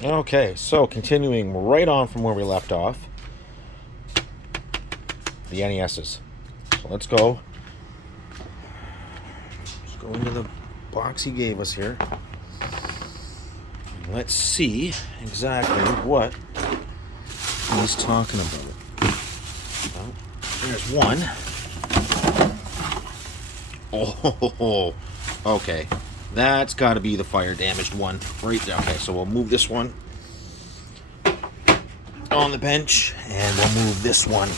Okay, so continuing right on from where we left off, the NESs. So let's go. Let's go into the box he gave us here. And let's see exactly what he's talking about. Well, there's one. Oh, okay. That's got to be the fire damaged one right there. Okay, so we'll move this one on the bench, and we'll move this one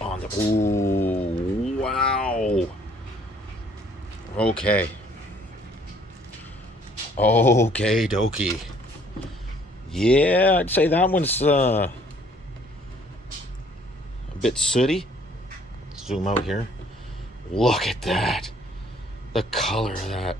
on the. Ooh, wow. Okay. Okay, dokie. Yeah, I'd say that one's a bit sooty. Zoom out here. Look at that. The color of that.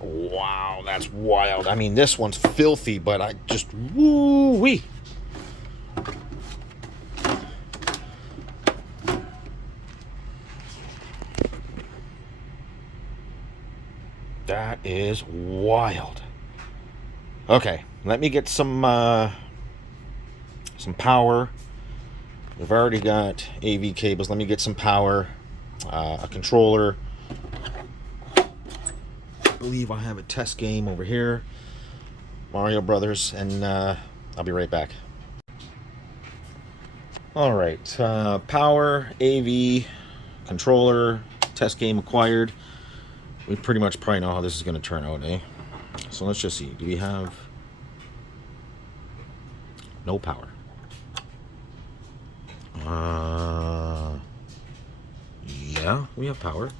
Wow, that's wild. I mean, this one's filthy, but I just woo-wee. That is wild. Okay, let me get some power. We've already got AV cables. Let me get some power, a controller. I believe I have a test game over here, Mario Brothers, and I'll be right back. All right, power, AV, controller, test game acquired. We pretty much probably know how this is going to turn out, eh? So let's just see. Do we have no power? Yeah, we have power.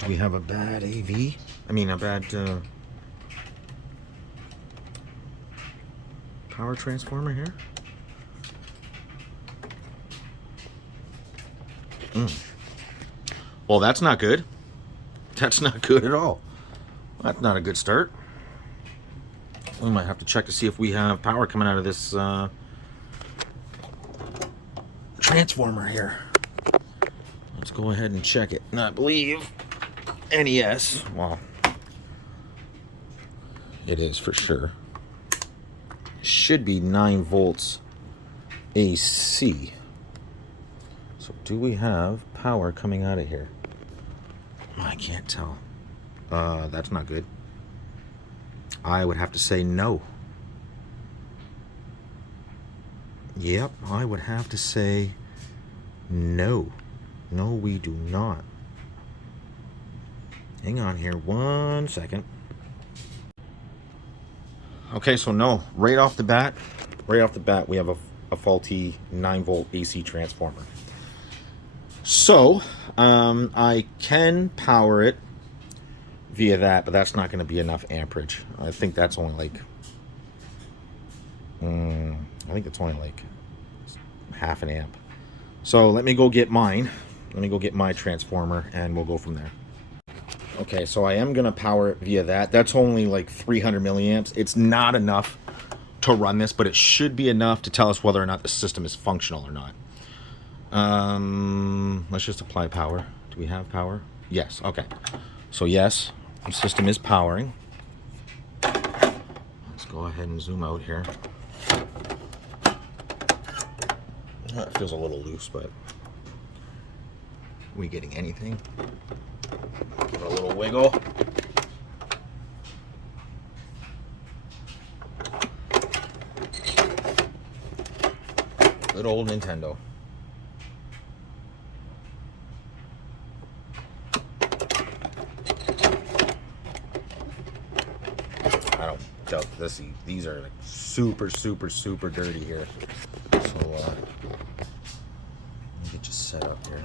Do we have a bad AV? I mean, a bad power transformer here? Well, that's not good. That's not good at all. That's not a good start. We might have to check to see if we have power coming out of this transformer here. Let's go ahead and check it. And I believe NES, well, it is for sure. Should be 9 volts AC. So do we have power coming out of here? I can't tell. That's not good. I would have to say no. Yep, I would have to say no. No, we do not. Hang on here 1 second. Okay, so no, right off the bat, we have a faulty 9 volt AC transformer. So, I can power it via that, but that's not going to be enough amperage. I think that's only like, half an amp. So let me go get mine. Let me go get my transformer, and we'll go from there. Okay, so I am going to power it via that. That's only like 300 milliamps. It's not enough to run this, but it should be enough to tell us whether or not the system is functional or not. Let's just apply power. Do we have power? Yes, okay. So yes, the system is powering. Let's go ahead and zoom out here. It feels a little loose, but we getting anything? Give it a little wiggle. Good old Nintendo. I don't doubt this. These are like super, super, super dirty here. So let me get you set up here.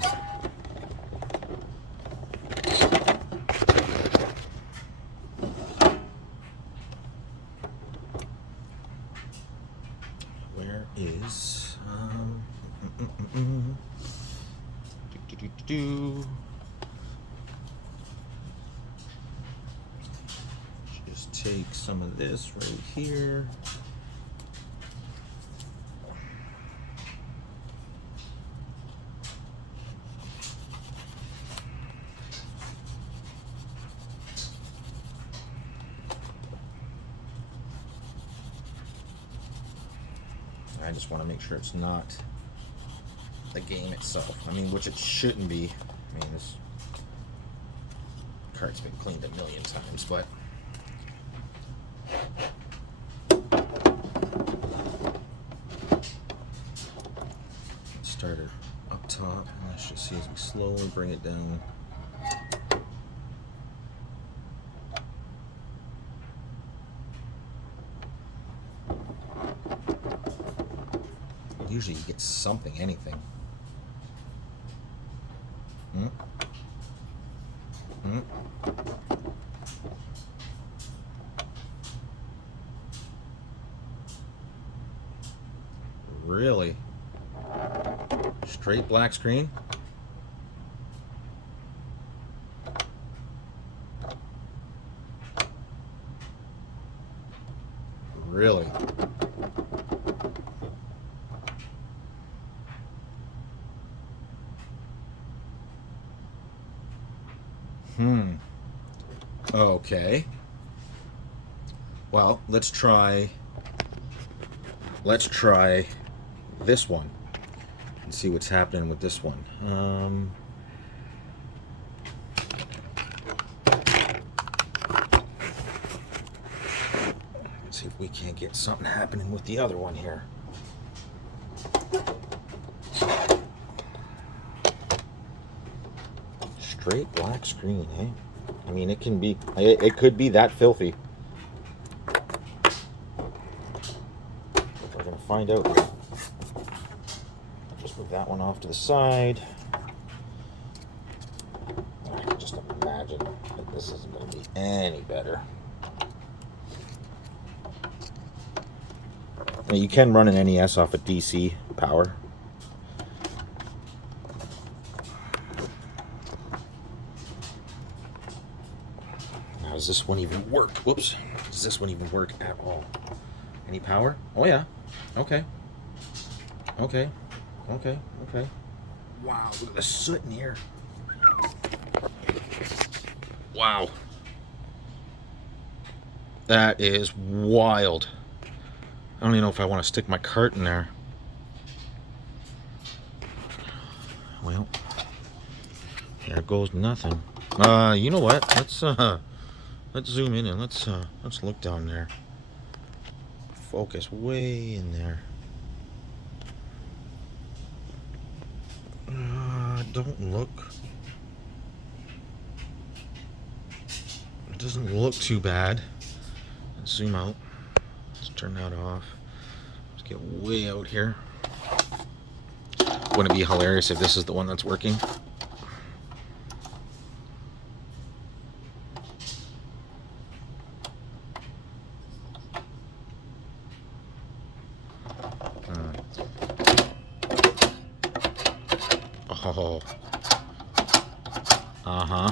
Where is take some of this right here. I just want to make sure it's not the game itself. I mean, which it shouldn't be. I mean, this cart's been cleaned a million times, but let's start it up top, and let's just see as we slowly bring it down. Usually you get something, anything. Really? Straight black screen? Really? Okay. Well, let's try this one and see what's happening with this one. Let's see if we can't get something happening with the other one here. Straight black screen, eh? I mean, it can be, it could be that filthy. We're gonna find out. Just move that one off to the side. I can just imagine that this isn't gonna be any better. Now, you can run an NES off of DC power. Does this one even work? Whoops. Does this one even work at all? Any power? Oh yeah. Okay. Okay. Okay. Okay. Wow, look at the soot in here. Wow. That is wild. I don't even know if I want to stick my cart in there. Well, there goes nothing. You know what? Let's zoom in and let's look down there. Focus way in there. Don't look. It doesn't look too bad. Let's zoom out. Let's turn that off. Let's get way out here. Wouldn't it be hilarious if this is the one that's working? Oh. Uh-huh.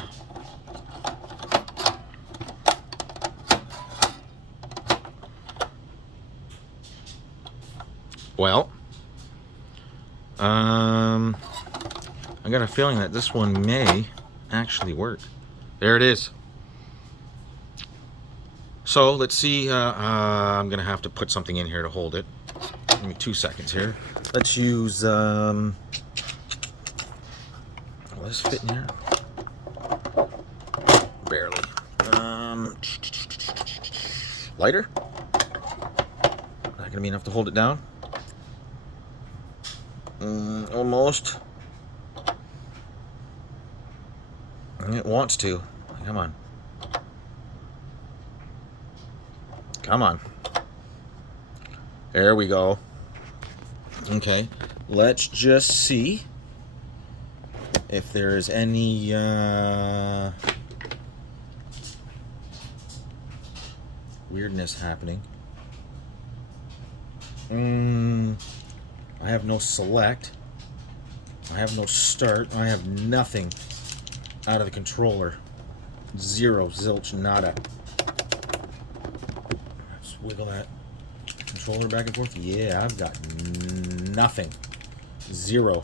Well, I got a feeling that this one may actually work. There it is. So let's see. I'm gonna have to put something in here to hold it. Give me 2 seconds here. Let's use. Will this fit in here? Barely. Lighter? Not gonna be enough to hold it down. Almost. It wants to. Come on. Come on. There we go. Okay. Let's just see if there is any weirdness happening. I have no select. I have no start. I have nothing out of the controller. Zero, zilch, nada. wiggle that controller back and forth. Yeah, I've got nothing. Zero.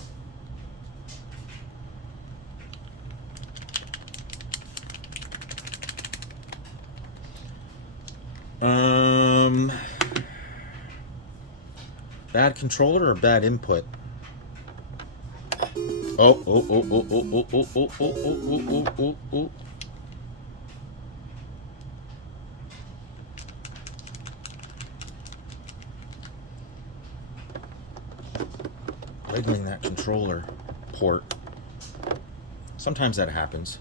Bad controller or bad input? Oh. Wiggling that controller port. Sometimes that happens.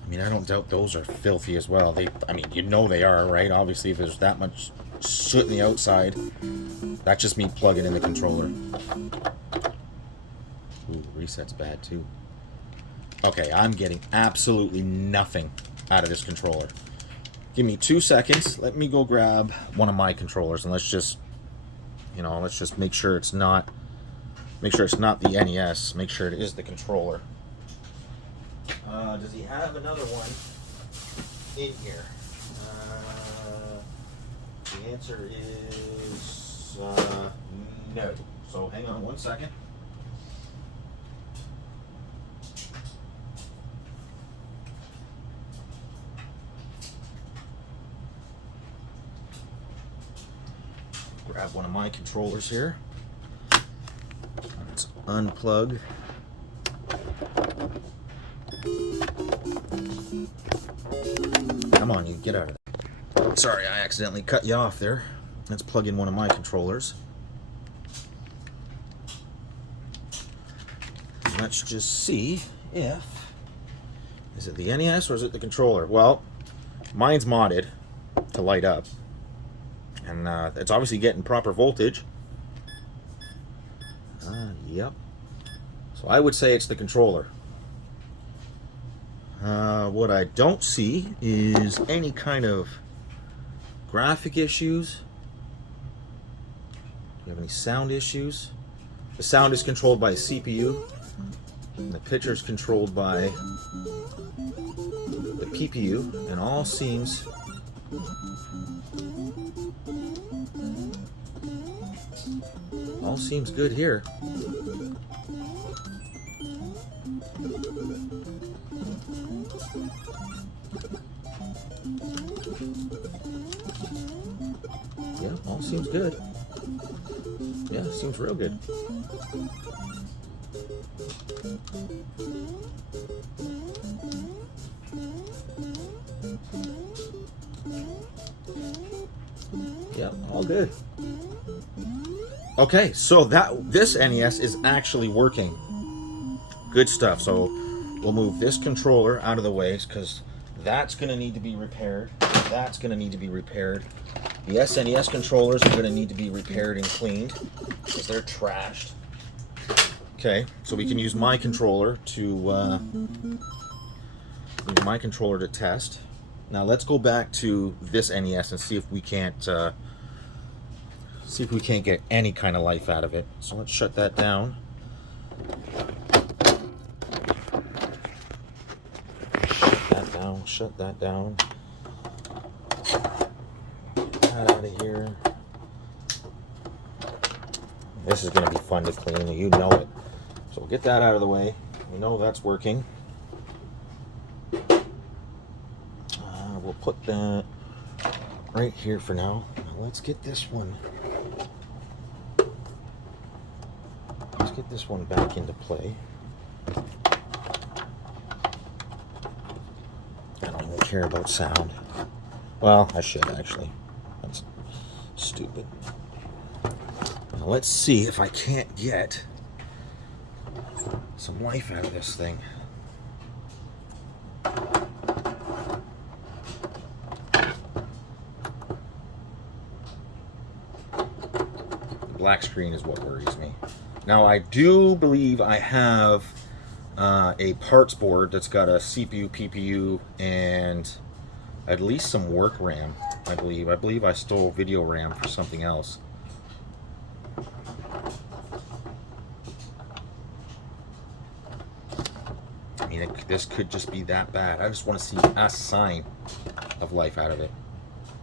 I mean, I don't doubt those are filthy as well. I mean, you know they are, right? Obviously, if there's that much soot in the outside, that's just me plugging in the controller. Ooh, reset's bad too. Okay, I'm getting absolutely nothing out of this controller. Give me 2 seconds. Let me go grab one of my controllers and let's just, let's just make sure it's not the NES. Make sure it is the controller. Does he have another one in here? The answer is no. So hang on 1 second. Grab one of my controllers here. Let's unplug. Come on, you get out of there. Sorry, I accidentally cut you off there. Let's plug in one of my controllers. Let's just see if... Is it the NES or is it the controller? Well, mine's modded to light up. And it's obviously getting proper voltage. Yep. So I would say it's the controller. What I don't see is any kind of graphic issues. Do you have any sound issues? The sound is controlled by a CPU. And the picture is controlled by the PPU. And all seems... all seems good here. Yeah, all seems good. Yeah, seems real good. Yeah, all good. Okay, so this NES is actually working. Good stuff. So we'll move this controller out of the way because that's going to need to be repaired. That's going to need to be repaired. The SNES controllers are going to need to be repaired and cleaned because they're trashed. Okay, so we can use my controller to test. Now let's go back to this NES and see if we can't get any kind of life out of it. So let's shut that down. Shut that down. Get that out of here. This is going to be fun to clean, you know it. So we'll get that out of the way. We know that's working. We'll put that right here for now. Now let's get this one. Let's get this one back into play. I don't even care about sound. Well, I should actually. That's stupid. Now let's see if I can't get some life out of this thing. Black screen is what worries me. Now I do believe I have a parts board that's got a CPU, PPU, and at least some work RAM. I believe I stole video RAM for something else. I mean, mean, this could just be that bad. I just want to see a sign of life out of it.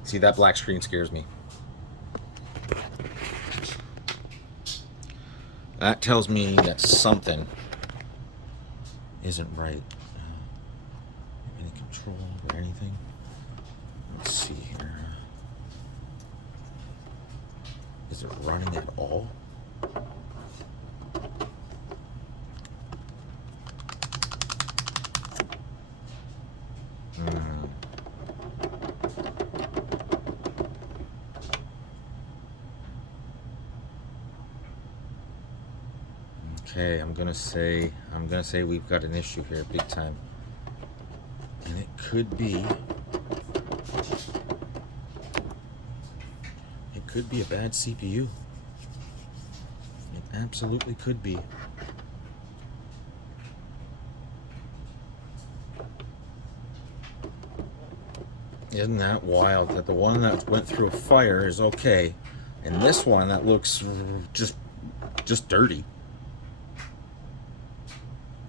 See, that black screen scares me. That tells me that something isn't right. Any control or anything? Let's see here. Is it running at all? Okay, I'm gonna say we've got an issue here, big time, and it could be a bad CPU. It absolutely could be. Isn't that wild that the one that went through a fire is okay, and this one that looks just dirty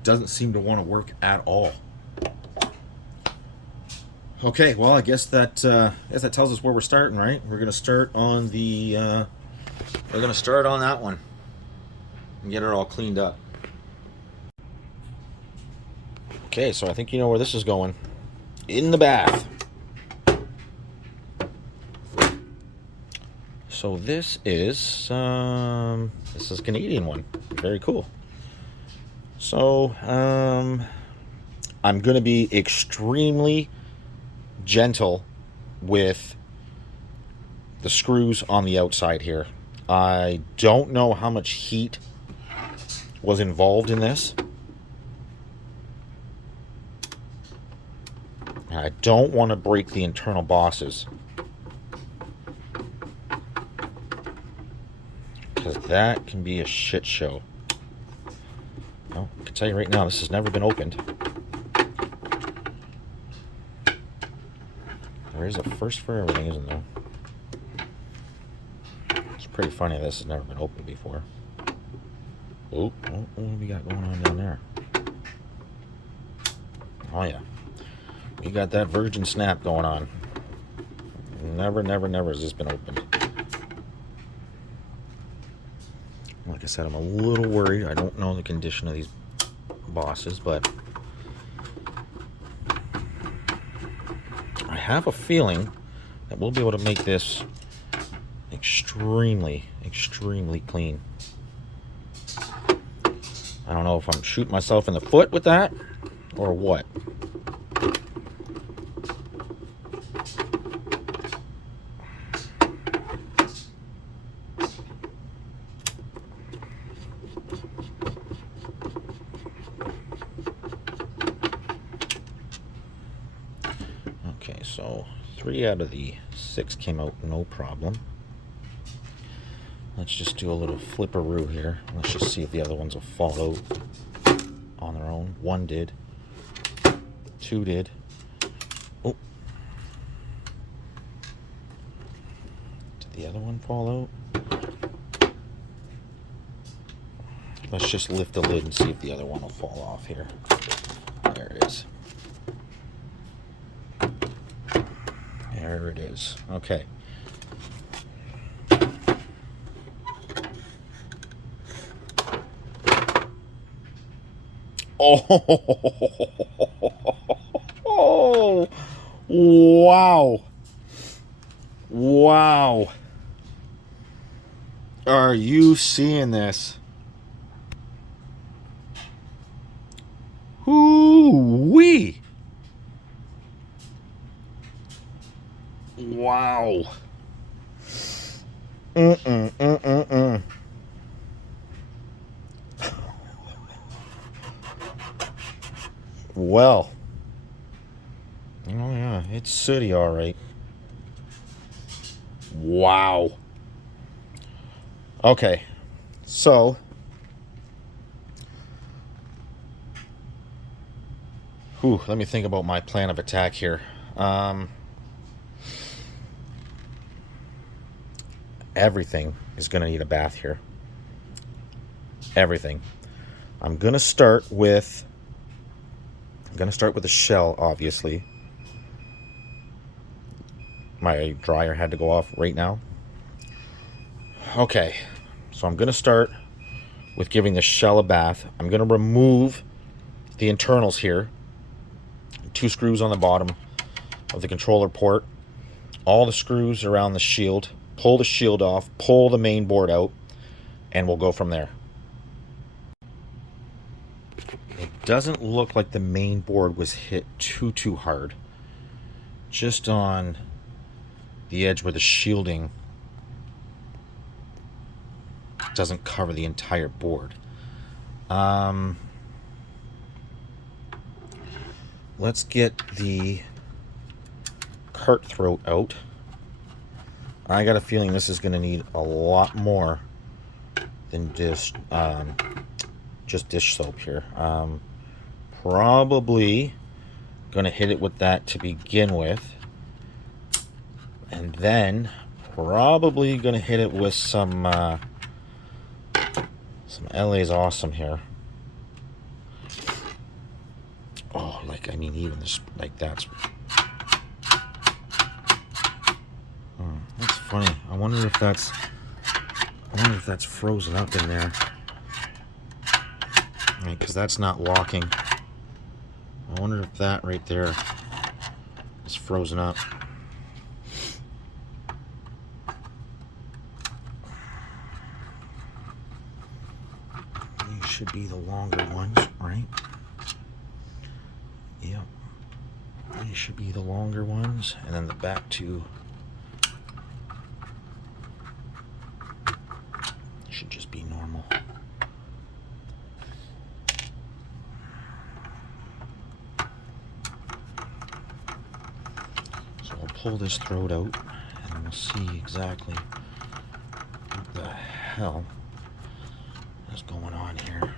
doesn't seem to want to work at all. Okay, well, I guess that tells us where we're starting, right? We're gonna start on that one and get it all cleaned up. Okay, so I think you know where this is going. In the bath. So this is a Canadian one. Very cool. So I'm gonna be extremely gentle with the screws on the outside here. I don't know how much heat was involved in this. I don't want to break the internal bosses, because that can be a shit show. Well, I can tell you right now, this has never been opened. There is a first for everything, isn't there? It's pretty funny this has never been opened before. Oh, what do we got going on down there? Oh yeah. We got that virgin snap going on. Never has this been opened. Like I said, I'm a little worried. I don't know the condition of these bosses, but I have a feeling that we'll be able to make this extremely clean. I don't know if I'm shooting myself in the foot with that or what. Okay, so 3 out of the 6 came out no problem. Let's just do a little flipperoo here. Let's just see if the other ones will fall out on their own. 1 did. 2 did. Oh. Did the other one fall out? Let's just lift the lid and see if the other one will fall off here. There it is. There it is. Okay. Oh, wow. Wow. Are you seeing this? Hoo-wee. Wow. Well. Oh yeah, it's sooty, all right. Wow. Okay. So. Let me think about my plan of attack here. Everything is going to need a bath here. Everything. I'm going to start with I'm going to start with the shell, obviously. My dryer had to go off right now. Okay, so I'm going to start with giving the shell a bath. I'm going to remove the internals here. 2 screws on the bottom of the controller port. All the screws around the shield. Pull the shield off. Pull the main board out. And we'll go from there. It doesn't look like the main board was hit too hard. Just on the edge where the shielding doesn't cover the entire board. Let's get the cart throat out. I got a feeling this is going to need a lot more than just dish soap here. Probably going to hit it with that to begin with, and then probably going to hit it with some LA's Awesome here. Oh, like, I mean, even this, like, that's funny. I wonder if that's frozen up in there. Right, because that's not locking. I wonder if that right there is frozen up. These should be the longer ones, right? Yep. These should be the longer ones, and then the back two should just be normal. So we'll pull this throat out and we'll see exactly what the hell is going on here.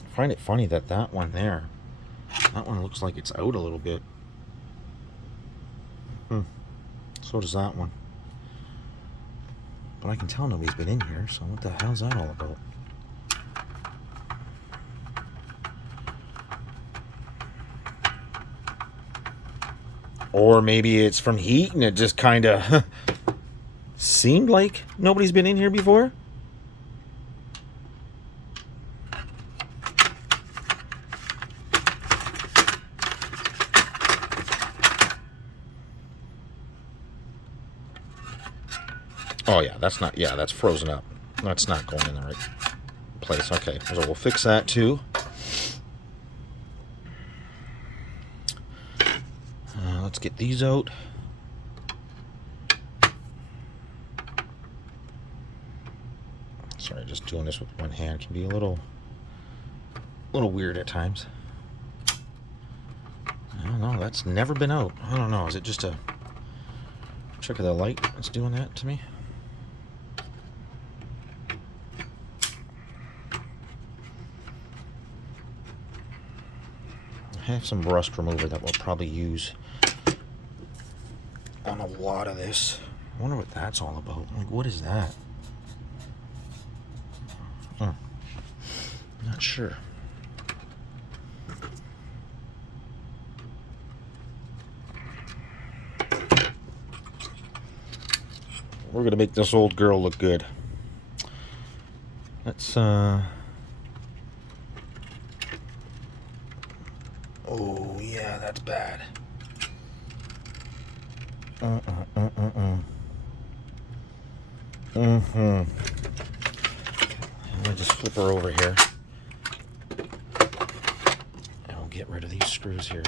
I find it funny that that one there, that one looks like it's out a little bit. So does that one. But I can tell nobody's been in here, so what the hell's that all about? Or maybe it's from heat and it just kind of seemed like nobody's been in here before. Oh yeah, that's not, yeah, that's frozen up. That's not going in the right place. Okay, so we'll fix that too. Let's get these out. Sorry, just doing this with one hand can be a little weird at times. I don't know, that's never been out. I don't know, is it just a trick of the light that's doing that to me? I have some rust remover that we'll probably use on a lot of this. I wonder what that's all about. Like, what is that? Not sure. We're gonna make this old girl look good. Let's oh yeah, that's bad. I'll just flip her over here. And we'll get rid of these screws here.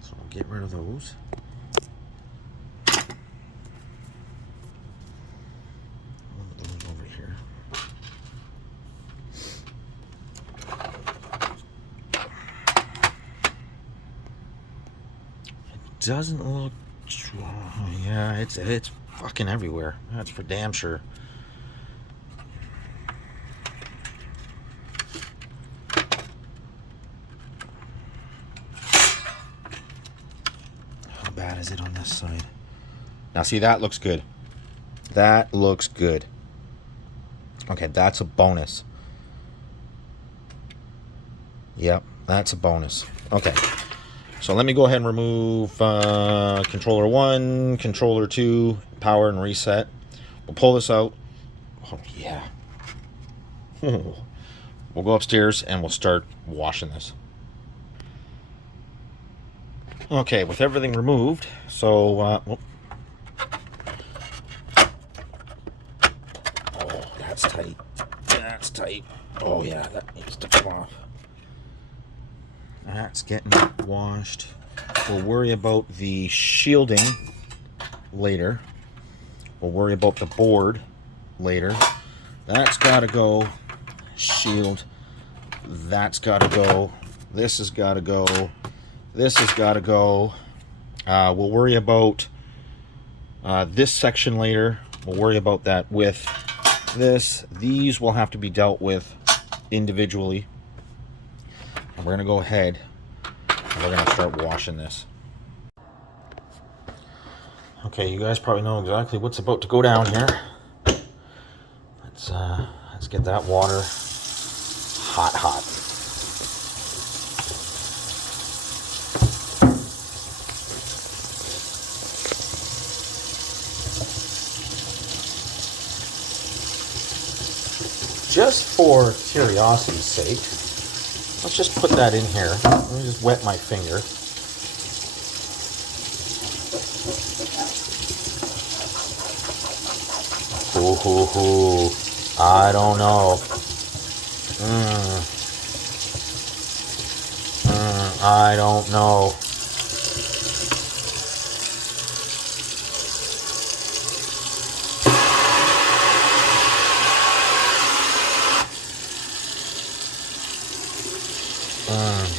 So we'll get rid of those. Over here. It doesn't look. Yeah, it's fucking everywhere. That's for damn sure. bad is it on this side? Now see, that looks good. That looks good. Okay, that's a bonus. Yep, that's a bonus. Okay, so let me go ahead and remove controller 1, controller 2, power and reset. We'll pull this out. Oh, yeah. We'll go upstairs and we'll start washing this. Okay, with everything removed, so... oh, that's tight. That's tight. Oh, yeah, that needs to come off. That's getting washed. We'll worry about the shielding later. We'll worry about the board later. That's got to go. Shield. That's got to go. This has got to go. This has got to go. We'll worry about this section later. We'll worry about that with this. These will have to be dealt with individually. And we're going to go ahead and we're going to start washing this. Okay, you guys probably know exactly what's about to go down here. Let's get that water hot. Just for curiosity's sake, let's just put that in here. Let me just wet my finger. Ooh, I don't know. I don't know.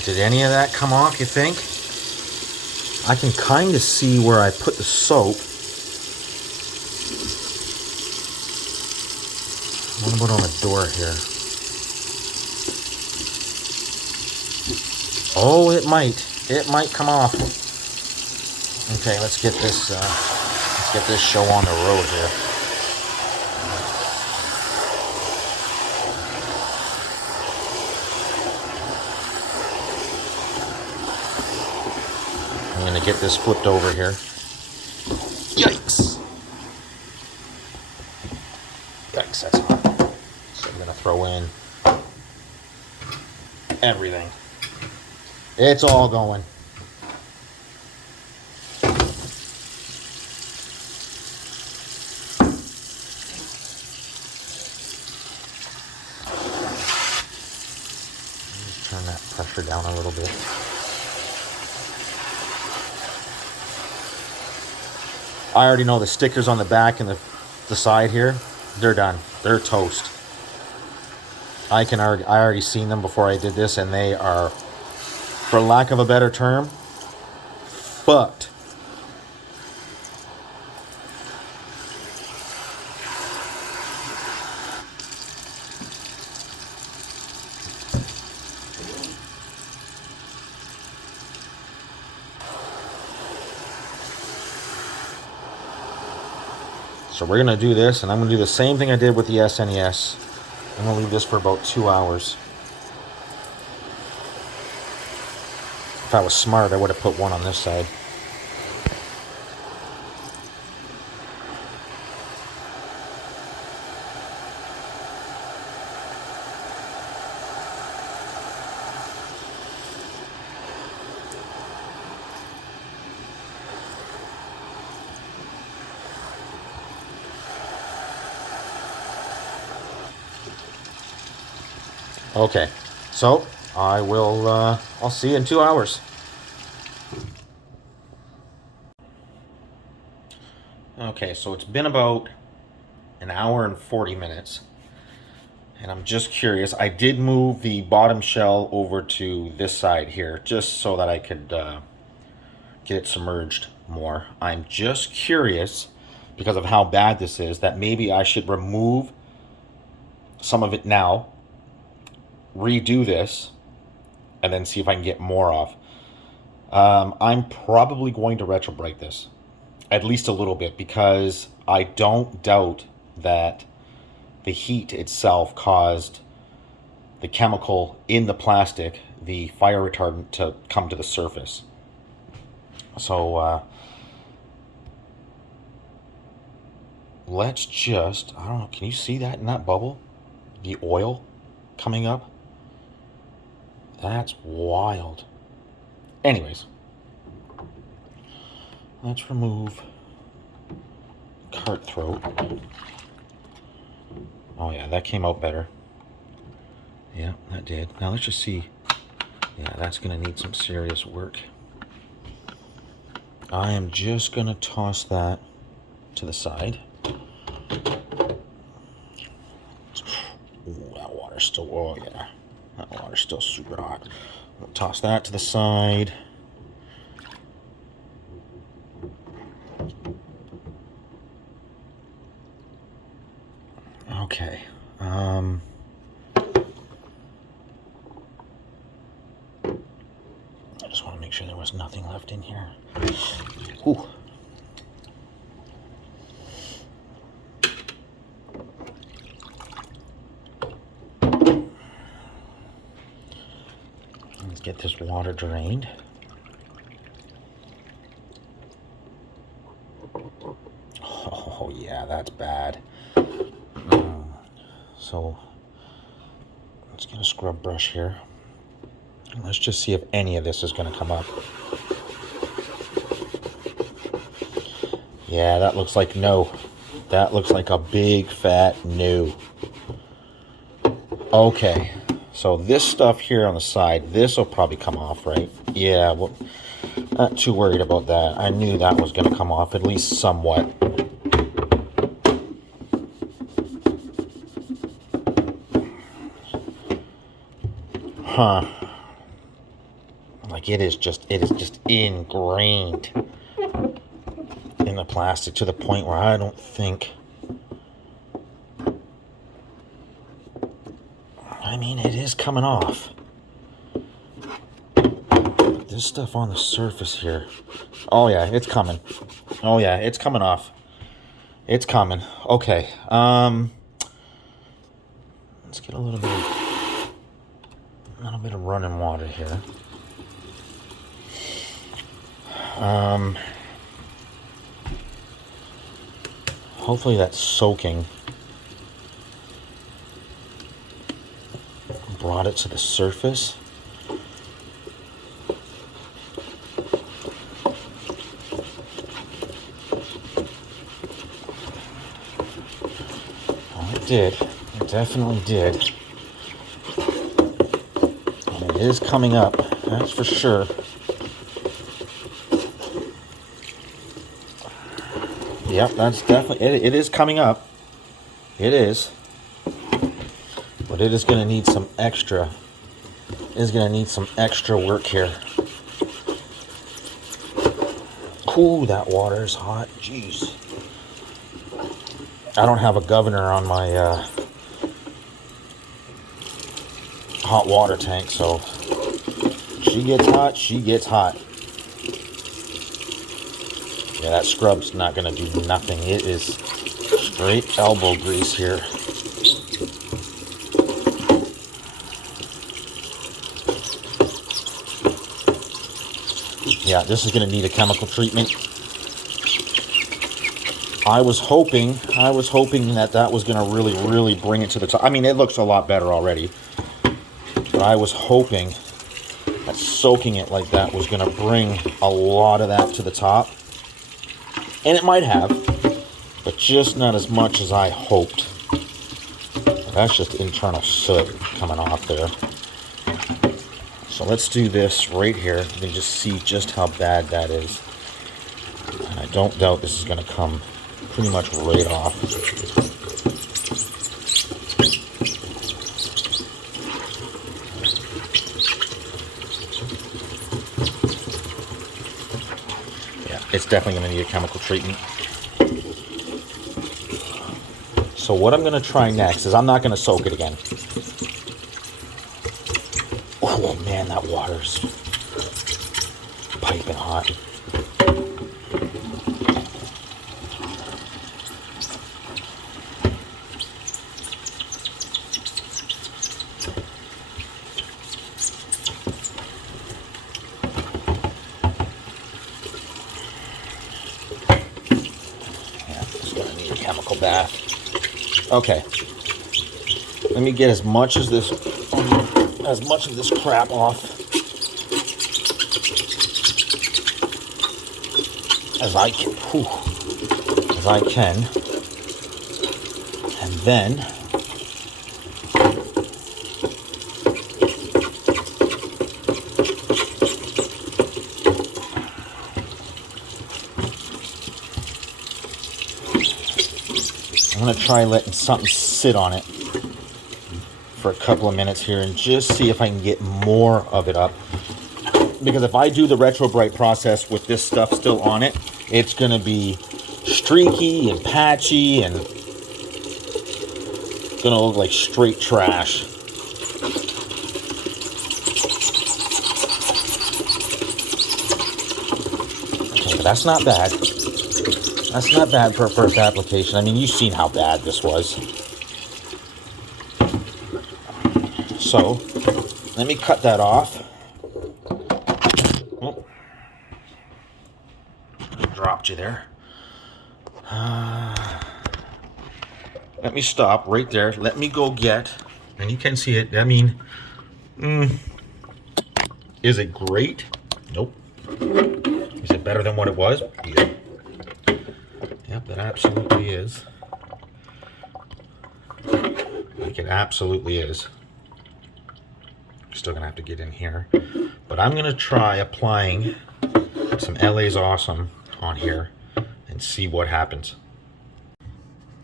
Did any of that come off, you think? I can kind of see where I put the soap. What about on the door here? Oh, it might. It might come off. Okay, let's get this show on the road here. I'm gonna get this flipped over here. Yikes! Yikes, that's hot. So I'm gonna throw in everything. It's all going. Just turn that pressure down a little bit. I already know the stickers on the back and the side here, they're done. They're toast. I already seen them before I did this, and they are, for lack of a better term, fucked. So we're going to do this, and I'm going to do the same thing I did with the SNES. I'm going to leave this for about 2 hours. If I was smart, I would have put one on this side. Okay, so I'll see you in 2 hours. Okay, so it's been about an hour and 40 minutes. And I'm just curious. I did move the bottom shell over to this side here, just so that I could get it submerged more. I'm just curious, because of how bad this is, that maybe I should remove some of it now, redo this, and then see if I can get more off. I'm probably going to retrobrite this, at least a little bit, because I don't doubt that the heat itself caused the chemical in the plastic, the fire retardant, to come to the surface. So let's just, I don't know, can you see that in that bubble? The oil coming up? That's wild. Anyways, let's remove cart throat. Oh yeah, that came out better. Yeah, that did. Now let's just see. Yeah, that's gonna need some serious work. I am just gonna toss that to the side. Ooh, that water's still, oh yeah, that water's still super hot. We'll toss that to the side. Okay. I just want to make sure there was nothing left in here. Ooh. Let's get this water drained. Oh yeah, that's bad. So let's get a scrub brush here. Let's just see if any of this is going to come up. Yeah, that looks like no. That looks like a big fat no. Okay, so this stuff here on the side, this will probably come off, right? Yeah, well, not too worried about that. I knew that was going to come off, at least somewhat. Huh. Like it is just ingrained in the plastic to the point where I don't think, I mean, it is coming off. This stuff on the surface here. Oh yeah, it's coming. Oh yeah, it's coming off. It's coming. Okay. Let's get a little bit of running water here. Hopefully that's soaking. Brought it to the surface. Oh, it did. It definitely did. And it is coming up, that's for sure. Yep, that's definitely, it is coming up. It is. But it is going to need some extra, work here. Ooh, that water is hot. Jeez. I don't have a governor on my hot water tank, so she gets hot, she gets hot. Yeah, that scrub's not going to do nothing. It is straight elbow grease here. Yeah, this is going to need a chemical treatment. I was hoping that was going to really bring it to the top. I mean, it looks a lot better already. But I was hoping that soaking it like that was going to bring a lot of that to the top. And it might have, but just not as much as I hoped. That's just internal soot coming off there. So let's do this right here. You can just see just how bad that is. And I don't doubt this is going to come pretty much right off. Yeah, it's definitely going to need a chemical treatment. So what I'm going to try next is I'm not going to soak it again. Oh man, that water's piping hot. Yeah, it's gonna need a chemical bath. Okay. Let me get as much of this crap off as I can. As I can. And then I'm going to try letting something sit on it for a couple of minutes here and just see if I can get more of it up. Because if I do the retro bright process with this stuff still on it, it's going to be streaky and patchy and it's going to look like straight trash. Okay, but that's not bad. That's not bad for a first application. I mean, you've seen how bad this was. So, let me cut that off. Oh. Dropped you there. Let me stop right there. Let me go get, and you can see it. I mean, is it great? Nope. Is it better than what it was? Yeah. Yep, that absolutely is. Like it absolutely is. Still gonna have to get in here. But I'm gonna try applying some LA's Awesome on here and see what happens.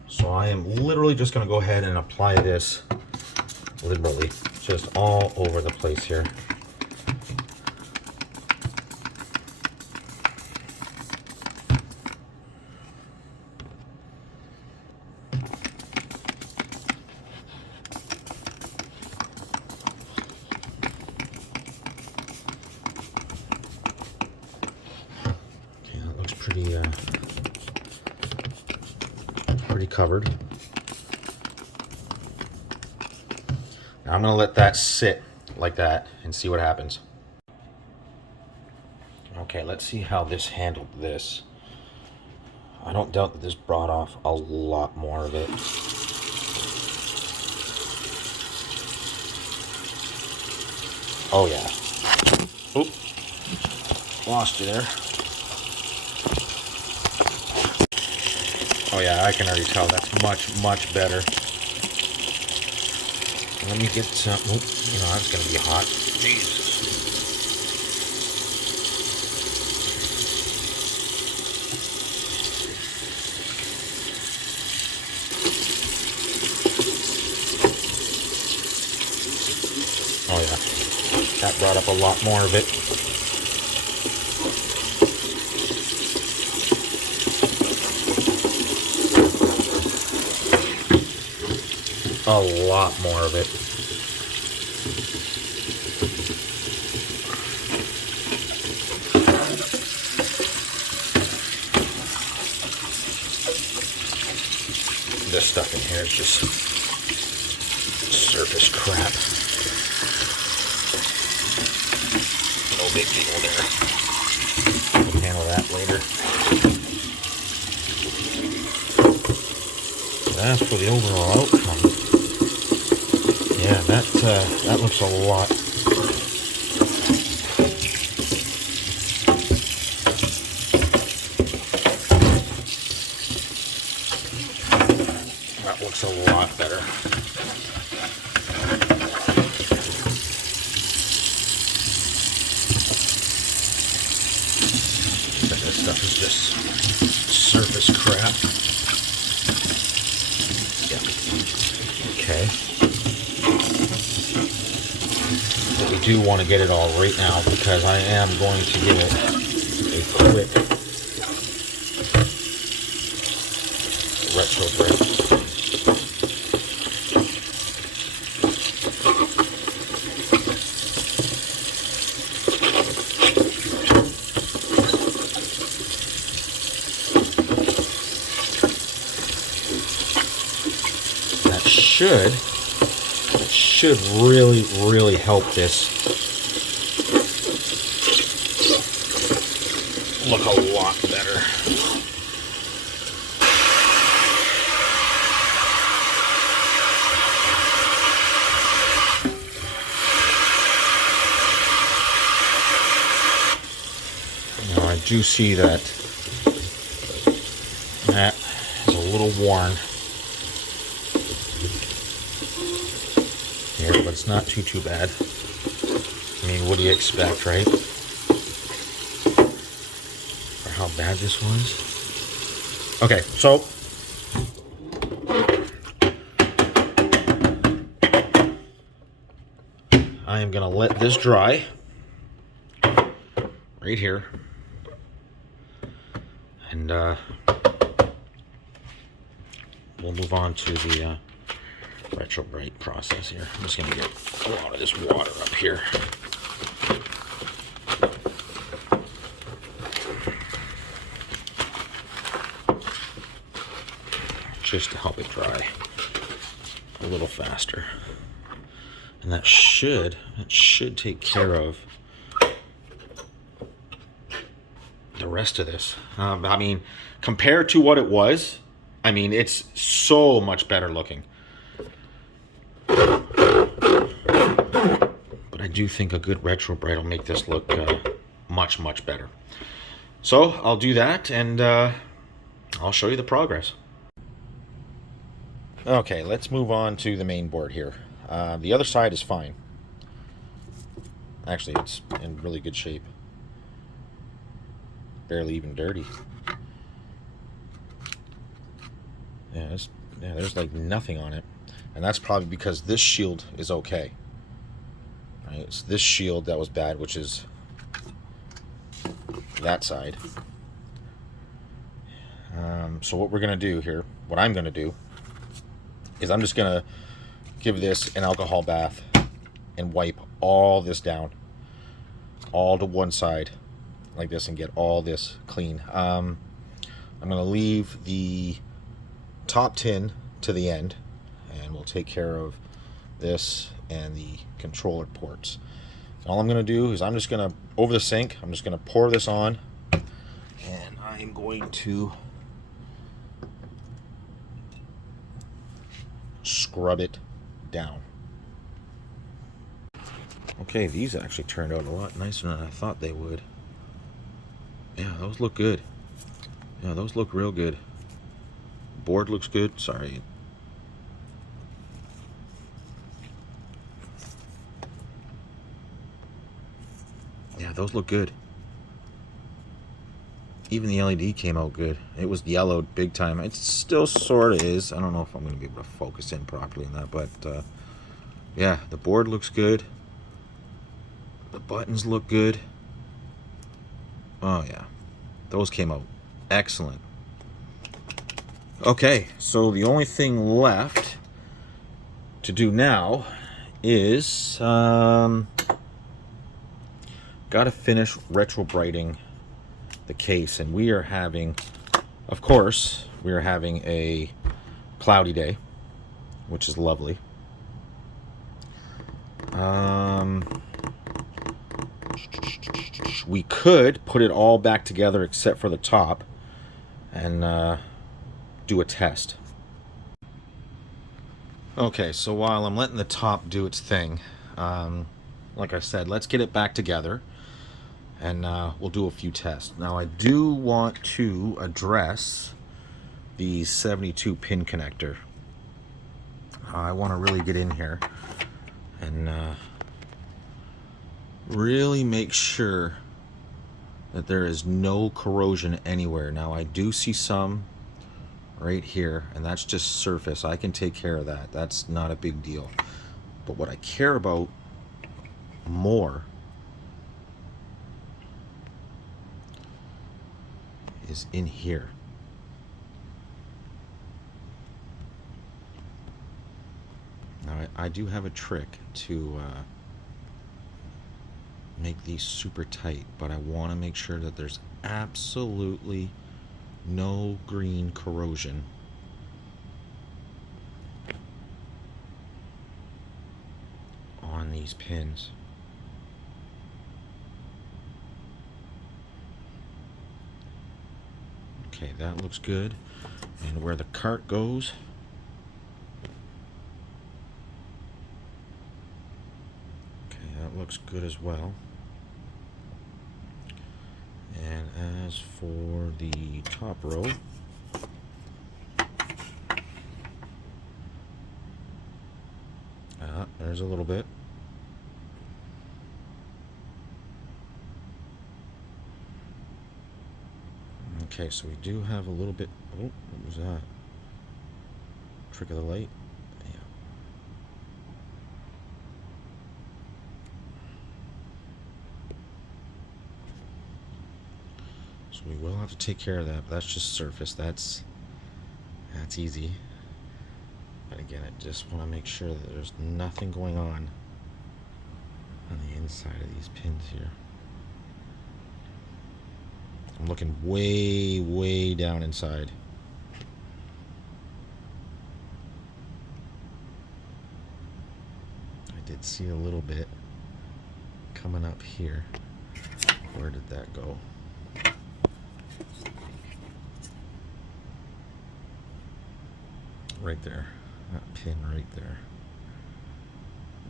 So I am literally just gonna go ahead and apply this liberally, just all over the place here. Pretty covered. Now I'm going to let that sit like that and see what happens. Okay, let's see how this handled this. I don't doubt that this brought off a lot more of it. Oh yeah. Oop. Lost you there. Oh yeah, I can already tell that's much better. Let me get some. Oh, you know that's gonna be hot. Jesus. Oh yeah, that brought up a lot more of it. A lot more of it. This stuff in here is just surface crap. No big deal there. We'll handle that later. As for the overall outcome, yeah, that looks a lot. That looks a lot better. This stuff is just surface crap. Yeah. Okay. But we do want to get it all right now because I am going to give it a quick retro break. should really, really help this look a lot better. Now I do see that is a little worn here, but it's not too bad. I mean, what do you expect, right? For how bad this was. Okay, so I am gonna let this dry right here, and we'll move on to the retrobrite process here. I'm just gonna get a lot of this water up here. Just to help it dry a little faster. And that should take care of the rest of this. I mean, compared to what it was, I mean, it's so much better looking. But I do think a good retrobrite will make this look much, much better. So I'll do that, and I'll show you the progress. Okay, let's move on to the main board here. The other side is fine. Actually, it's in really good shape. Barely even dirty. Yeah, there's like nothing on it. And that's probably because this shield is okay. Right, it's this shield that was bad, which is that side. So what we're going to do here, what I'm going to do, is I'm just going to give this an alcohol bath and wipe all this down, all to one side like this, and get all this clean. I'm going to leave the top tin to the end, and we'll take care of this and the controller ports. All I'm going to do is I'm just going to, over the sink, I'm just going to pour this on, and I'm going to scrub it down. Okay, these actually turned out a lot nicer than I thought they would. Yeah, those look good. Yeah, those look real good. Board looks good. Sorry. Yeah, those look good. Even the LED came out good. It was yellowed big time. It still sort of is. I don't know if I'm going to be able to focus in properly on that, but yeah, the board looks good. The buttons look good. Oh yeah, those came out excellent. Okay, so the only thing left to do now is got to finish retrobriting the case, and we are having, of course, we are having a cloudy day, which is lovely. We could put it all back together except for the top and do a test. Okay, so while I'm letting the top do its thing, like I said, let's get it back together, and we'll do a few tests. Now, I do want to address the 72 pin connector. I want to really get in here and really make sure that there is no corrosion anywhere. Now, I do see some right here, and that's just surface. I can take care of that. That's not a big deal. But what I care about more is in here. Now, I do have a trick to make these super tight, but I want to make sure that there's absolutely no green corrosion these pins. Okay, that looks good. And where the cart goes, okay, that looks good as well. And as for the top row, there's a little bit. Okay, so we do have a little bit. Oh, what was that? Trick of the light? Yeah. So we will have to take care of that, but that's just surface. That's easy. But again, I just want to make sure that there's nothing going on the inside of these pins here. I'm looking way, way down inside. I did see a little bit coming up here. Where did that go? Right there. That pin right there.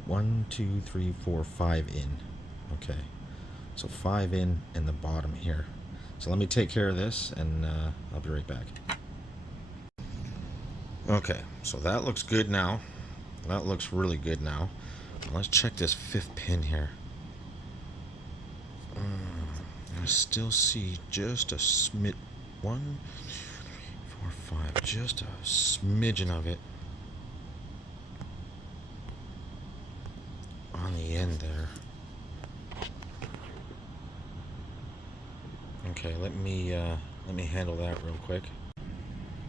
1, 2, 3, 4, 5 in. Okay. So 5 in the bottom here. So let me take care of this and I'll be right back. Okay, so that looks good now. That looks really good now. Let's check this 5th pin here. I still see just a 1, 2, 4, 5, just a smidgen of it on the end there. Okay, let me handle that real quick.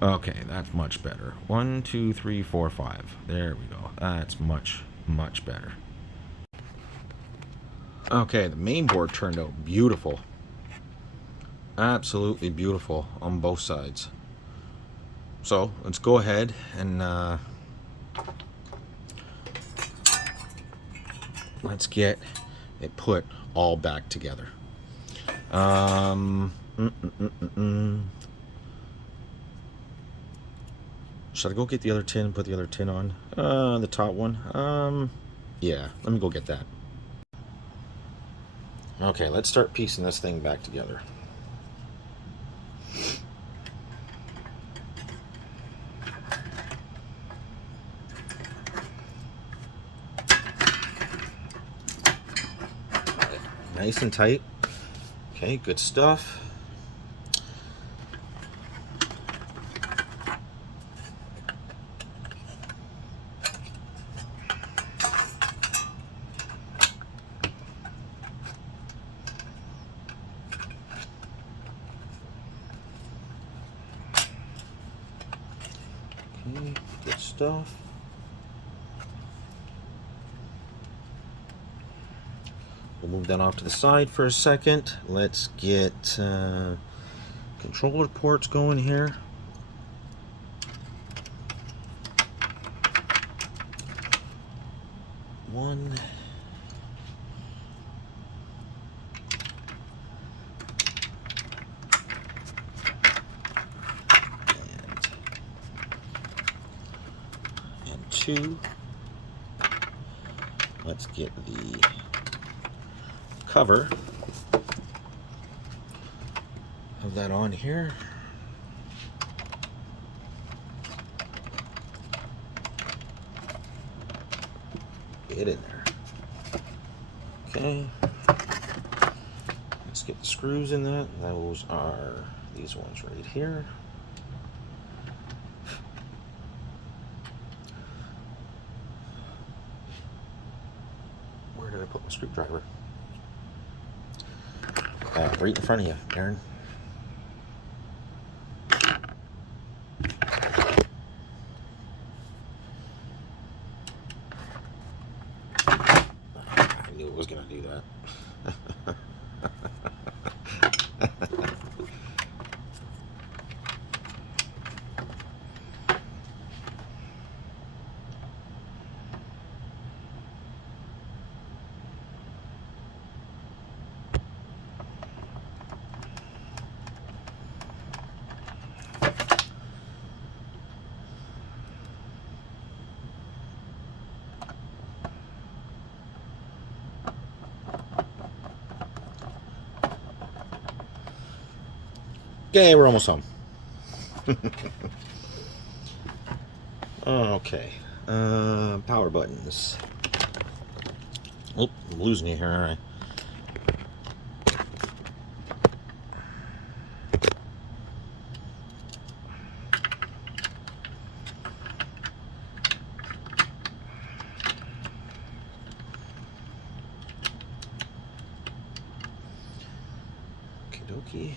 Okay, that's much better. 1, 2, 3, 4, 5. There we go. That's much, much better. Okay, the main board turned out beautiful. Absolutely beautiful on both sides. So let's go ahead and let's get it put all back together. Should I go get the other tin and put the other tin on? The top one? Yeah, let me go get that. Okay, let's start piecing this thing back together. Nice and tight. Okay, good stuff. Okay, good stuff. We'll move that off to the side for a second. Let's get controller ports going here. One. And 2. Let's get the cover of that on here. Get in there. Okay. Let's get the screws in that. Those are these ones right here. Where did I put my screwdriver? Right in front of you, Aaron. I knew it was going to do that. Okay, we're almost home. Okay. Power buttons. Oh, I'm losing you here, alright. Okie dokie.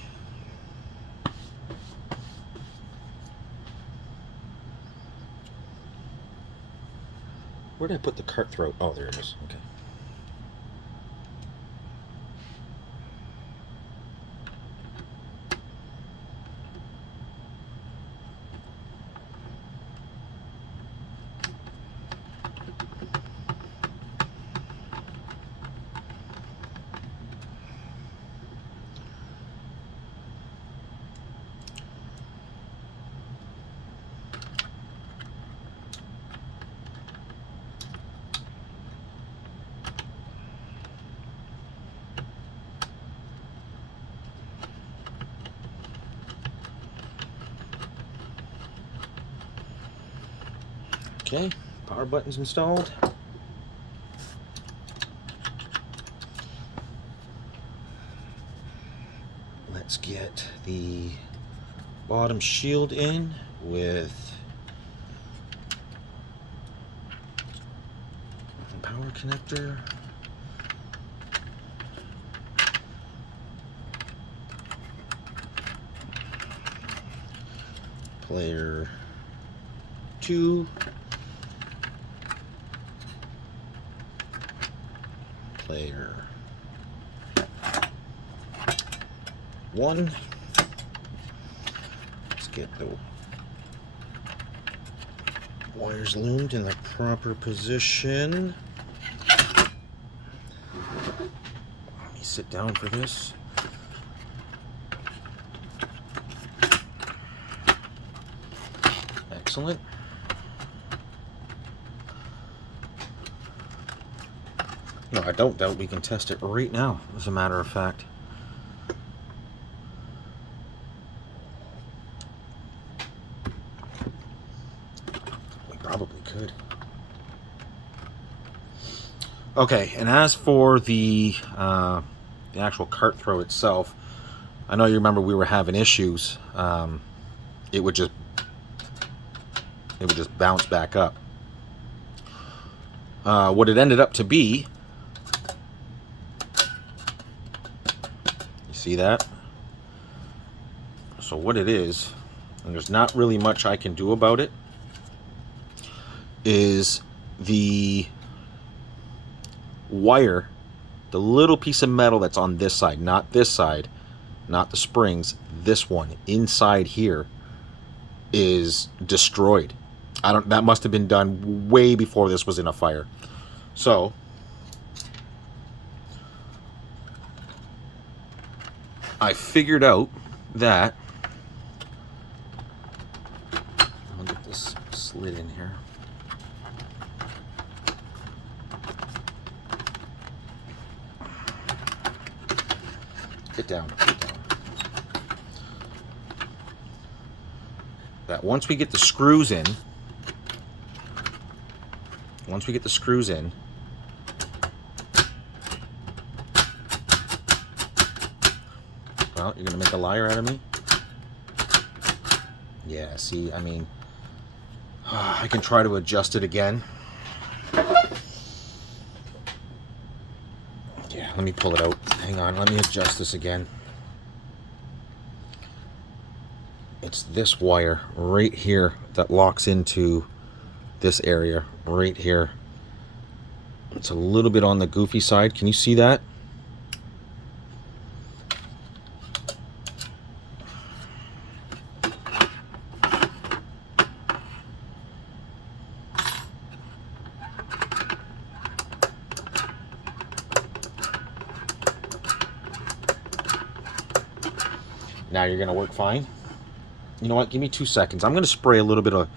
Where did I put the cart throat? Oh, there it is. Okay. Okay, power buttons installed. Let's get the bottom shield in with the power connector. Player 2. Player 1. Let's get the wires loomed in the proper position. Let me sit down for this. Excellent. No, I don't doubt we can test it right now, as a matter of fact. We probably could. Okay, and as for the actual cart throw itself, I know you remember we were having issues. It would just bounce back up. What it ended up to be, you see that? So what it is, and there's not really much I can do about it, is the wire, the little piece of metal that's on this side, not this side, not the springs, this one inside here is destroyed. That must have been done way before this was in a fire. So I figured out that, I'll get this slid in here. Get down, get down. That once we get the screws in, well, you're gonna make a liar out of me? Yeah, see, I mean, I can try to adjust it again. Yeah, let me pull it out. Hang on, let me adjust this again. It's this wire right here that locks into this area right here. It's a little bit on the goofy side. Can you see that? Now you're gonna work fine. You know what? Give me 2 seconds. I'm gonna spray a little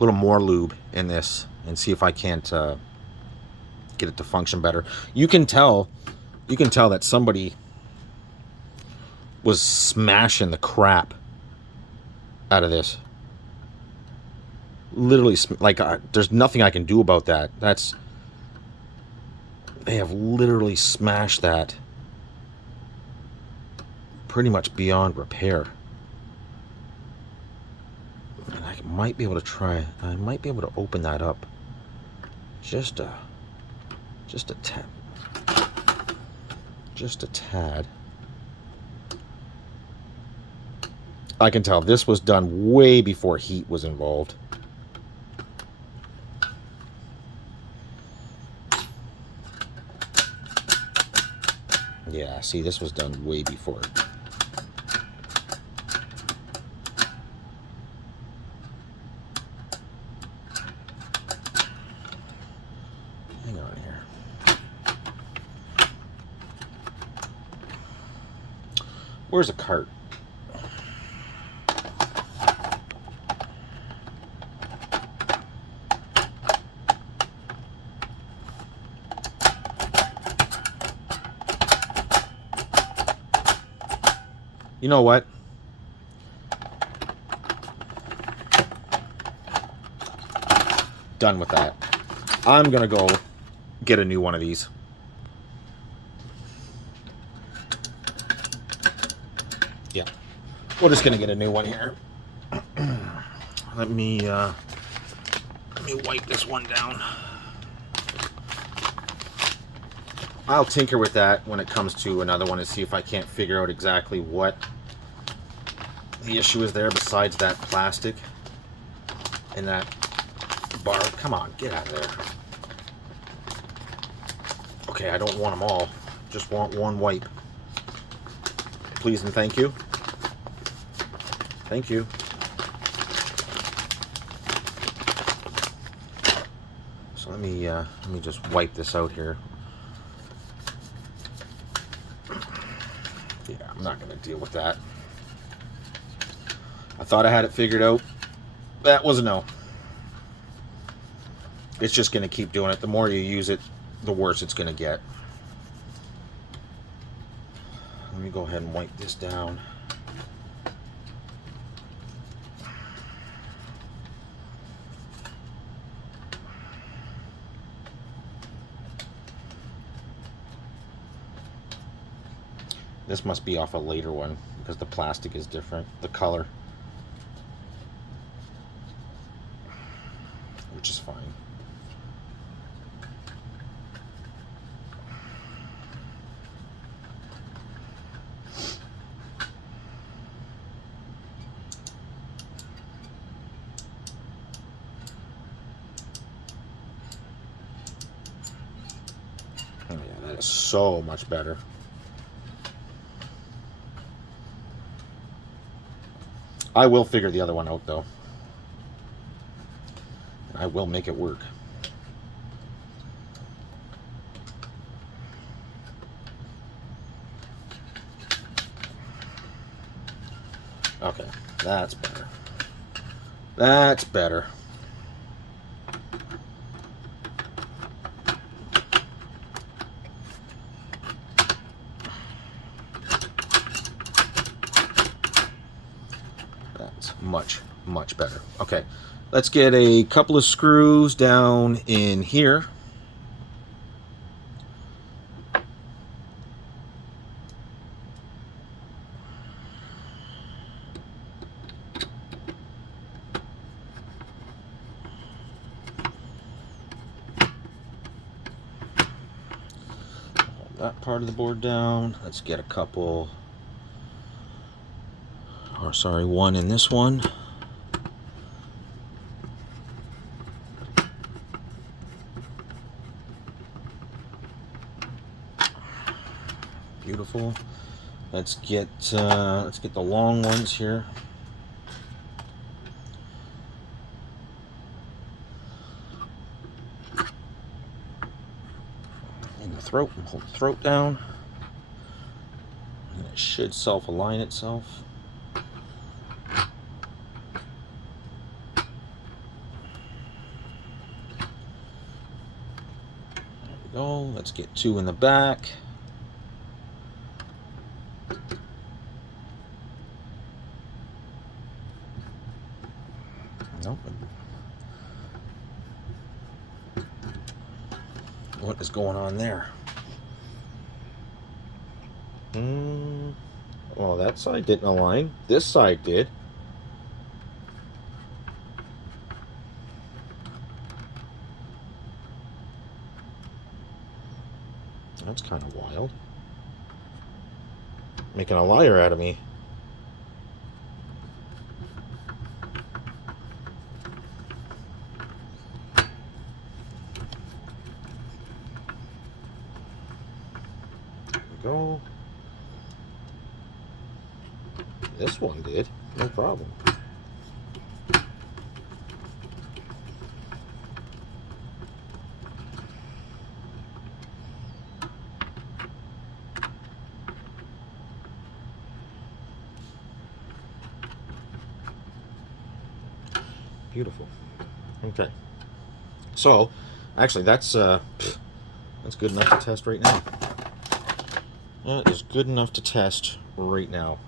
more lube in this and see if I can't get it to function better. You can tell that somebody was smashing the crap out of this. Literally, like, there's nothing I can do about that. They have literally smashed that pretty much beyond repair. And I might be able to try. I might be able to open that up. Just a tad. Just a tad. I can tell this was done way before heat was involved. Yeah, see, this was done way before. Hang on here. Where's a cart? You know what? Done with that. I'm gonna go get a new one of these. Yeah, we're just gonna get a new one here. Let me wipe this one down. I'll tinker with that when it comes to another one and see if I can't figure out exactly what the issue is there besides that plastic and that bar. Come on, get out of there. Okay, I don't want them all. Just want one wipe. Please and thank you. Thank you. So let me just wipe this out here. Yeah, I'm not going to deal with that. I thought I had it figured out. That was a no. It's just going to keep doing it. The more you use it, the worse it's going to get. Let me go ahead and wipe this down. This must be off a later one because the plastic is different, the color, which is fine. Oh yeah, that is so much better. I will figure the other one out, though. I will make it work. Okay, that's better. That's better. Much better. Okay, let's get a couple of screws down in here. Hold that part of the board down. Let's get a couple, or sorry, one in this one. Beautiful. Let's get the long ones here. In the throat, and hold the throat down. And it should self-align itself. There we go. Let's get two in the back. Nothing. What is going on there? Well, that side didn't align. This side did. That's kind of wild. Making a liar out of me. There we go. This one did. No problem. Beautiful. Okay. So, actually, that's good enough to test right now. That is good enough to test right now.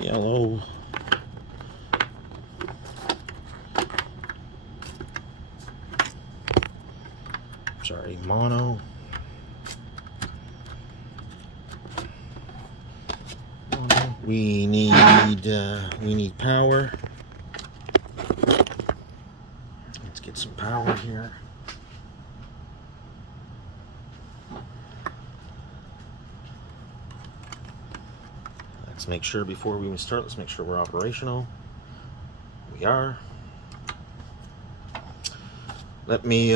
Yellow. Sorry, mono. We need power. Let's get some power here. Let's make sure before we even start, let's make sure we're operational. We are. Let me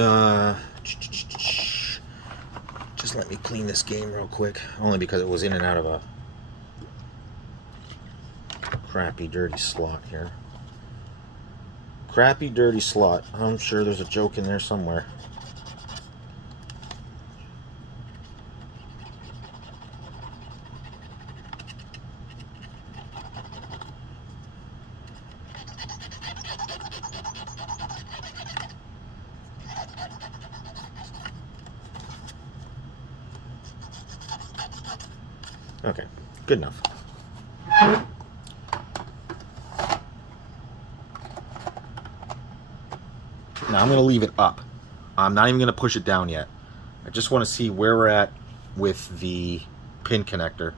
just let me clean this game real quick, only because it was in and out of a crappy dirty slot here. Crappy dirty slot. I'm sure there's a joke in there somewhere. Okay, good enough. Now I'm going to leave it up. I'm not even going to push it down yet. I just want to see where we're at with the pin connector.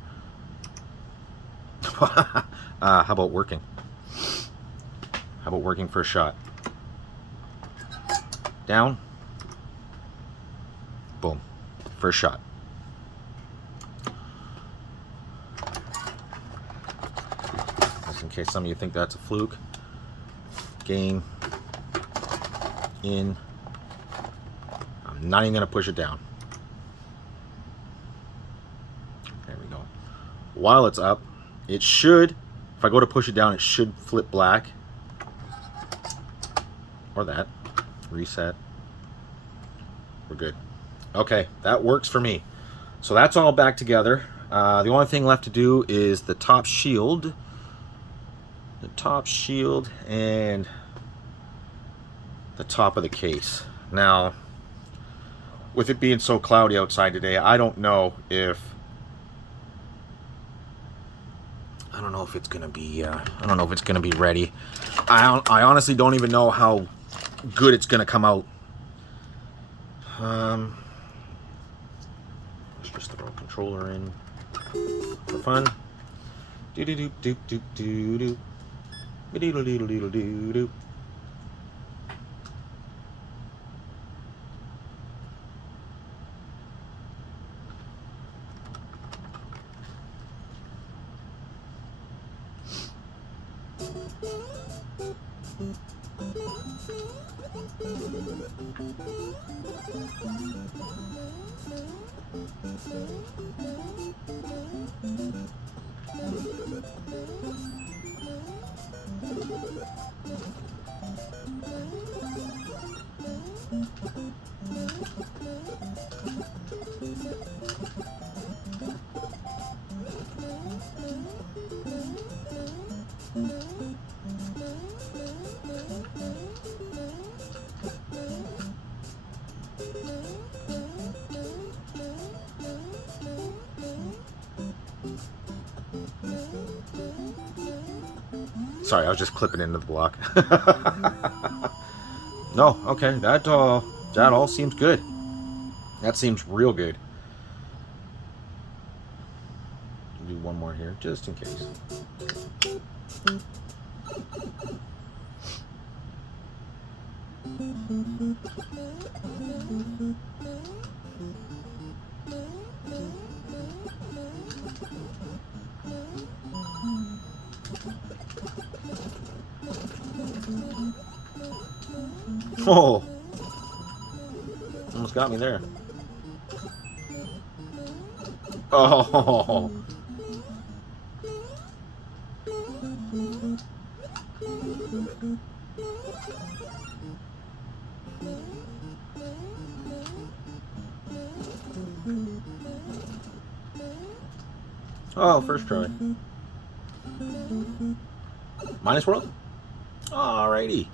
How about working? How about working for a shot? Down. Boom. First shot. Just in case some of you think that's a fluke. Game. In. I'm not even going to push it down. There we go. While it's up, it should, if I go to push it down, it should flip black. Or that. Reset. We're good. Okay, that works for me. So that's all back together. The only thing left to do is the top shield. The top shield and the top of the case. Now, with it being so cloudy outside today, I don't know if it's gonna be ready. I honestly don't even know how good it's gonna come out. Let's just throw a controller in for fun. Do do do do do do do. Do do do do do do. Sorry, I was just clipping into the block. No, okay, that all seems good. That seems real good. Do one more here, just in case. Oh, almost got me there. Oh. Oh, first try. Minus world? Alrighty.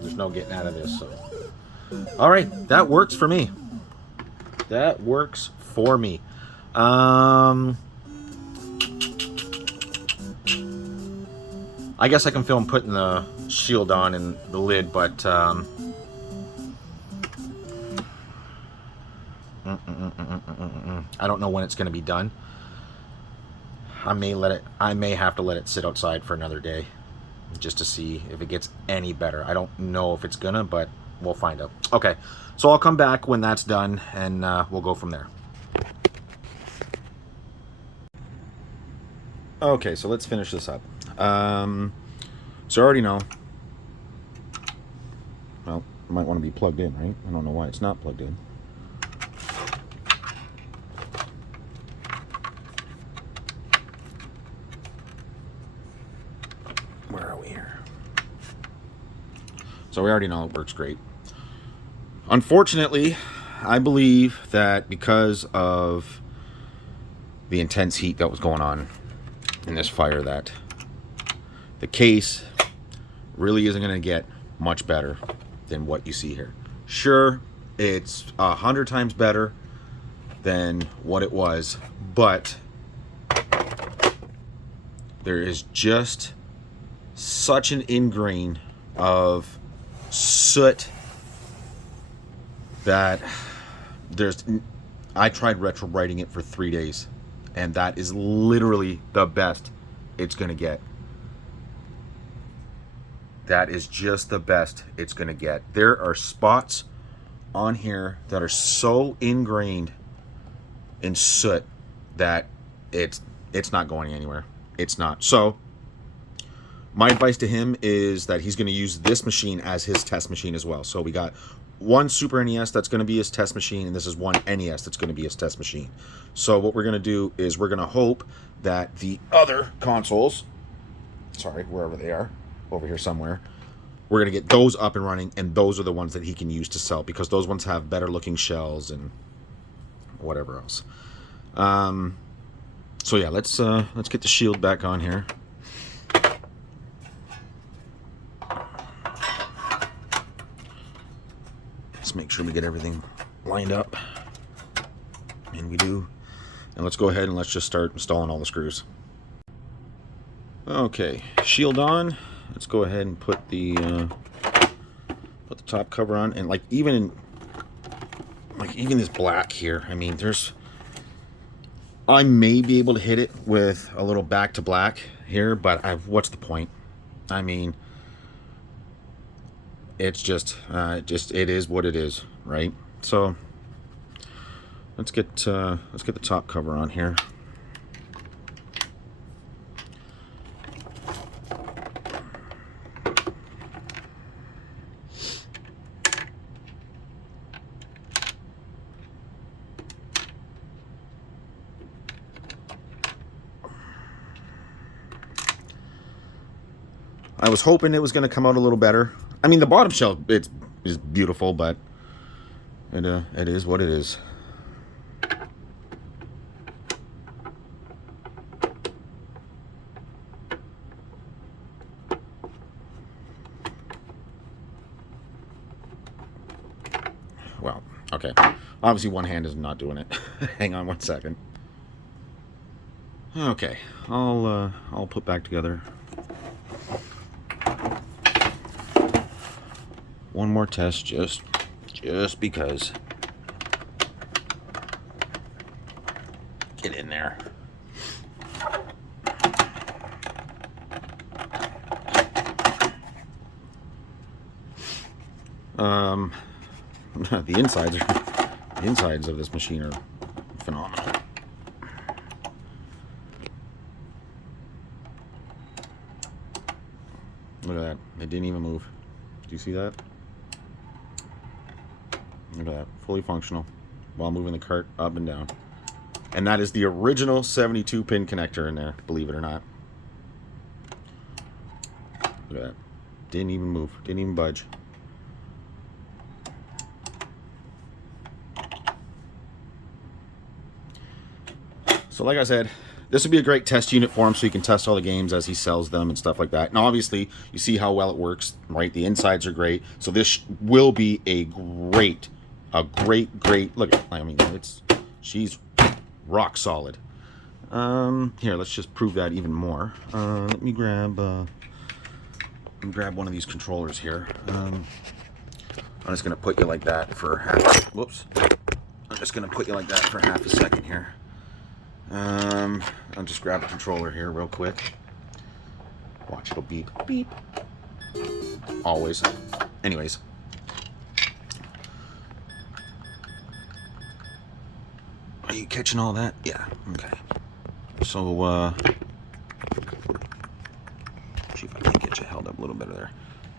There's no getting out of this, so. Alright, that works for me. That works for me. I guess I can film putting the shield on and the lid, but I don't know when it's going to be done. I may have to let it sit outside for another day just to see if it gets any better. I don't know if it's gonna, but we'll find out. Okay, so I'll come back when that's done and we'll go from there. Okay, so let's finish this up. So I already know. Well, it might want to be plugged in, right? I don't know why it's not plugged in. Where are we here? So we already know it works great. Unfortunately, I believe that because of the intense heat that was going on in this fire, that the case really isn't going to get much better than what you see here. Sure, it's 100 times better than what it was, but there is just such an ingrain of soot that I tried retro writing it for 3 days, and that is literally the best it's gonna get. That is just the best it's gonna get. There are spots on here that are so ingrained in soot that it's not going anywhere. It's not. So my advice to him is that he's going to use this machine as his test machine as well. So we got one Super NES that's going to be his test machine, and this is one NES that's going to be his test machine. So what we're going to do is we're going to hope that the other consoles, sorry, wherever they are, over here somewhere, we're going to get those up and running, and those are the ones that he can use to sell, because those ones have better looking shells and whatever else. So yeah, let's get the shield back on here. Let's make sure we get everything lined up, and we do. And let's go ahead and let's just start installing all the screws. Okay, shield on. Let's go ahead and put the top cover on, and even this black here. I mean, I may be able to hit it with a little back to black here, but what's the point? I mean, it's just it is what it is, right? So let's get the top cover on here. I was hoping it was going to come out a little better. I mean, the bottom shell is beautiful, but it is what it is. Okay. Obviously one hand is not doing it. Hang on 1 second. Okay. I'll put back together one more test just because. Get in there. The insides of this machine are phenomenal. Look at that. It didn't even move. Do you see that? Look at that. Fully functional while moving the cart up and down. And that is the original 72 pin connector in there, believe it or not. Look at that. Didn't even move. Didn't even budge. So like I said, this would be a great test unit for him so you can test all the games as he sells them and stuff like that. And obviously, you see how well it works, right? The insides are great. So this will be a great, look at, I mean, she's rock solid. Here, let's just prove that even more. Let me grab one of these controllers here. I'm just going to put you like that for half, whoops. I'm just going to put you like that for half a second here. I'll just grab a controller here real quick. Watch, it'll beep. Beep. Always. Anyways. Are you catching all that? Yeah. Okay. So, see if I can get you held up a little better there.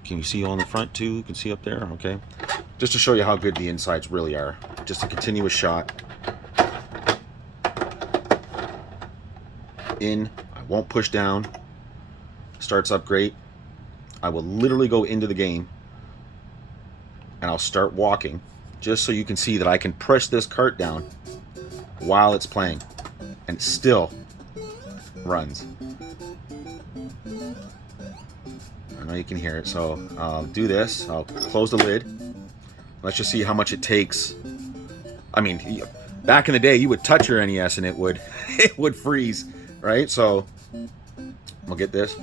Can you see on the front too? You can see up there? Okay. Just to show you how good the insides really are. Just a continuous shot. In, I won't push down. Starts up great. I will literally go into the game and I'll start walking just so you can see that I can push this cart down while it's playing and it still runs. I know you can hear it, so I'll do this. I'll close the lid. Let's just see how much it takes. I mean, back in the day, you would touch your NES and it would freeze. Right, so we'll get this.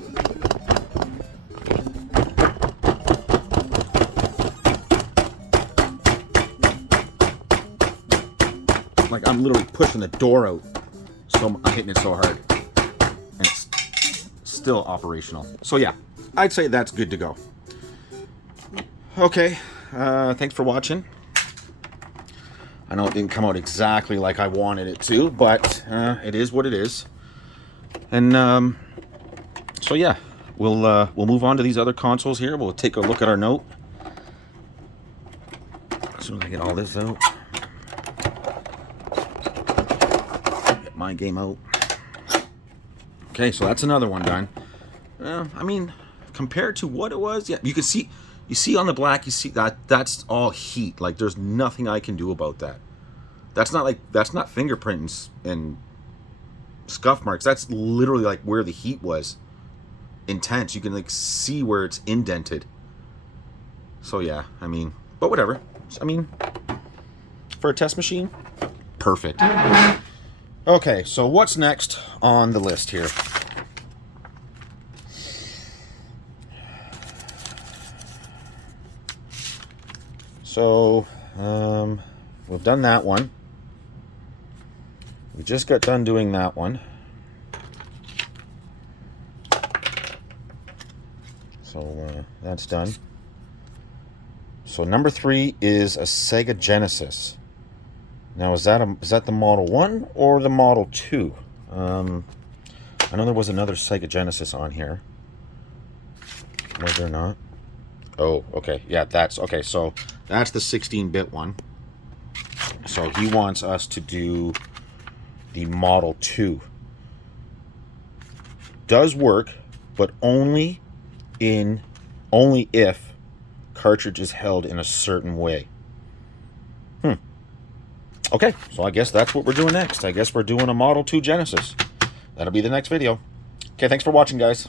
Like I'm literally pushing the door out, so I'm hitting it so hard, and it's still operational. So yeah, I'd say that's good to go. Okay, thanks for watching. I know it didn't come out exactly like I wanted it to, but it is what it is. And so yeah, we'll move on to these other consoles here. We'll take a look at our note as soon as I get all this out. Get my game out. Okay, so that's another one done. I mean, compared to what it was, yeah, you can see. You see on the black, you see that's all heat. Like there's nothing I can do about that. That's not fingerprints and scuff marks. That's literally like where the heat was intense. You can like see where it's indented. So yeah, I mean, but whatever. I mean, for a test machine, perfect. Okay, so what's next on the list here? So we've done that one. We just got done doing that one. So that's done. So number 3 is a Sega Genesis. Now is that the Model 1 or the Model 2? I know there was another Sega Genesis on here. Was there not? Oh, okay. Yeah, that's okay. So that's the 16-bit one. So he wants us to do the Model 2. Does work, but only if cartridge is held in a certain way. Okay, so I guess that's what we're doing next. I guess we're doing a Model 2 Genesis. That'll be the next video. Okay, thanks for watching, guys.